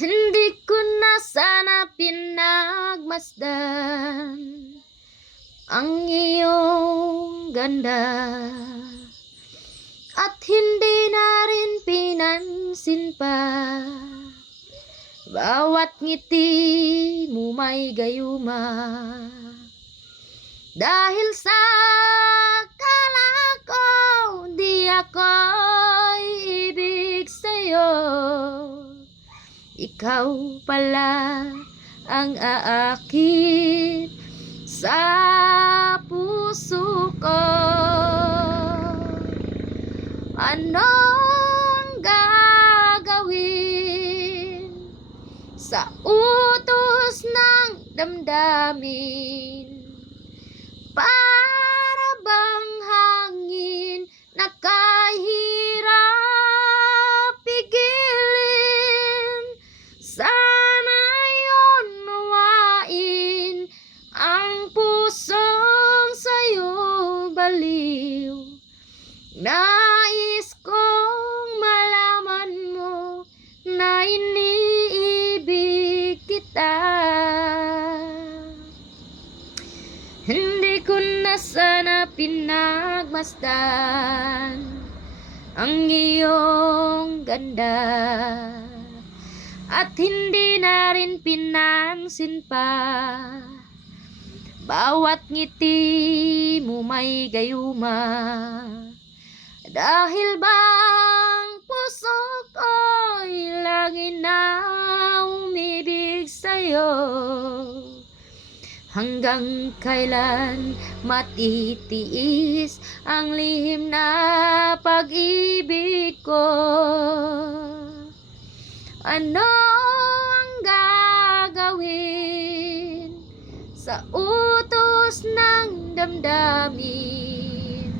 Hindi ko na sana pinagmasdan ang iyong ganda, at hindi na rin pinansin pa bawat ngiti mo may gayuma. Dahil sa akala ko di ako'y ibig sa'yo, ikaw pala ang aakit sa puso ko. Anong gagawin sa utos ng damdamin? Para bang hangin na kahirap pigilin? Sana yun nawain ang pusong sa'yo baliw. Nais kong malaman mo na iniibig kita. Hindi ko na sana pinagmasdan ang iyong ganda, at hindi na rin pinansin pa bawat ngiti mo may gayuma. Dahil bang puso ko'y lagi na umibig sa'yo, hanggang kailan matitiis ang lihim na pag-ibig ko? Ano ang gagawin sa utos ng damdamin?